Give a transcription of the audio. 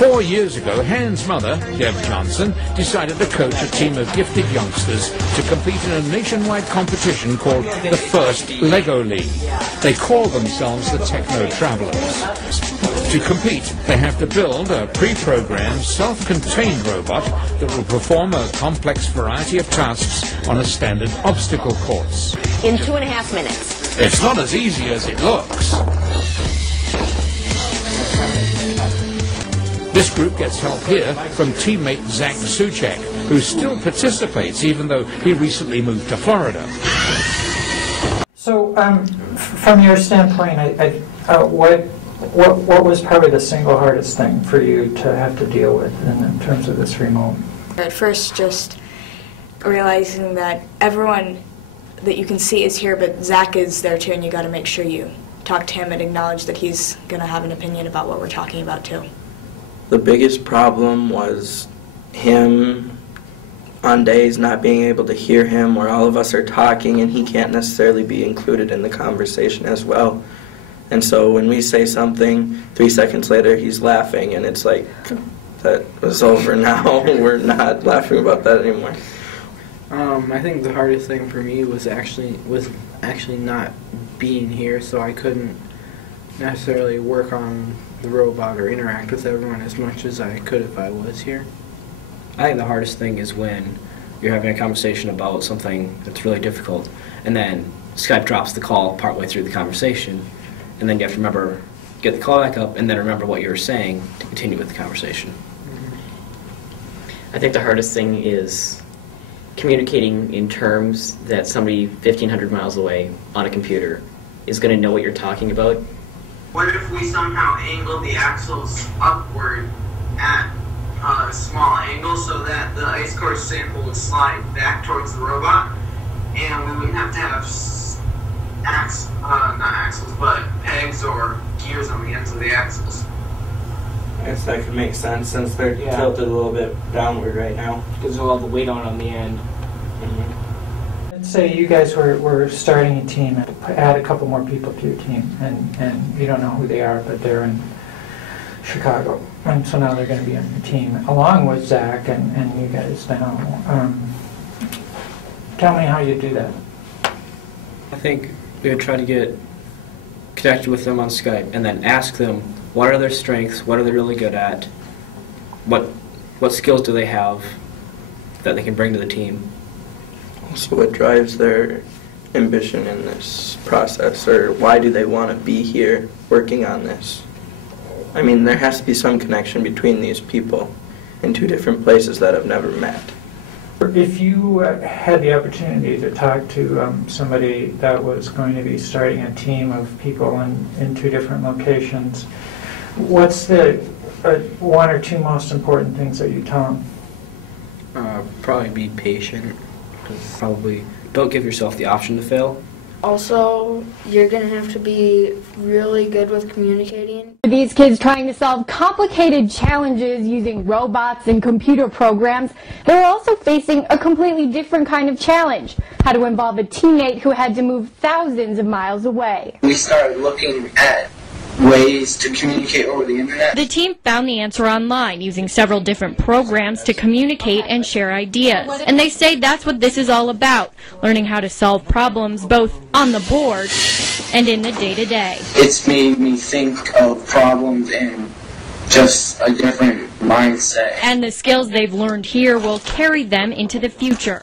4 years ago, Han's mother, Deb Johnson, decided to coach a team of gifted youngsters to compete in a nationwide competition called the First Lego League. They call themselves the Techno Travelers. To compete, they have to build a pre-programmed, self-contained robot that will perform a complex variety of tasks on a standard obstacle course. In 2.5 minutes. It's not as easy as it looks. This group gets help here from teammate Zach Suchek, who still participates even though he recently moved to Florida. So, from your standpoint, what was probably the single hardest thing for you to have to deal with in terms of this remote? At first, just realizing that everyone that you can see is here, but Zach is there too, and you got to make sure you talk to him and acknowledge that he's going to have an opinion about what we're talking about too. The biggest problem was him on days not being able to hear him, where all of us are talking and he can't necessarily be included in the conversation as well. And so when we say something, 3 seconds later he's laughing, and it's like, that was over now. We're not laughing about that anymore. I think the hardest thing for me was actually not being here, so I couldn't necessarily work on the robot or interact with everyone as much as I could if I was here. I think the hardest thing is when you're having a conversation about something that's really difficult, and then Skype drops the call partway through the conversation, and then you have to remember, get the call back up, and then remember what you were saying to continue with the conversation. I think the hardest thing is communicating in terms that somebody 1,500 miles away on a computer is going to know what you're talking about. What if we somehow angled the axles upward at a small angle so that the ice core sample would slide back towards the robot, and we wouldn't have to have not axles, but pegs or gears on the ends of the axles? I guess that could make sense since they're tilted a little bit downward right now. Because they'll have the weight on the end. Let's say you guys were starting a team, add a couple more people to your team, and you don't know who they are, but they're in Chicago, and so now they're going to be on your team, along with Zach and you guys now. Tell me how you do that. I think we would try to get connected with them on Skype and then ask them what are their strengths, what are they really good at, what skills do they have that they can bring to the team. Also, what drives their ambition in this process, or why do they want to be here working on this? I mean, there has to be some connection between these people in two different places that have never met. If you had the opportunity to talk to somebody that was going to be starting a team of people in two different locations, what's the one or two most important things that you tell them? Probably be patient. Probably don't give yourself the option to fail. Also, you're going to have to be really good with communicating. These kids trying to solve complicated challenges using robots and computer programs, they're also facing a completely different kind of challenge, how to involve a teammate who had to move thousands of miles away. We started looking at ways to communicate over the internet. The team found the answer online using several different programs to communicate and share ideas. And they say that's what this is all about, learning how to solve problems both on the board and in the day-to-day. It's made me think of problems in just a different mindset. And the skills they've learned here will carry them into the future.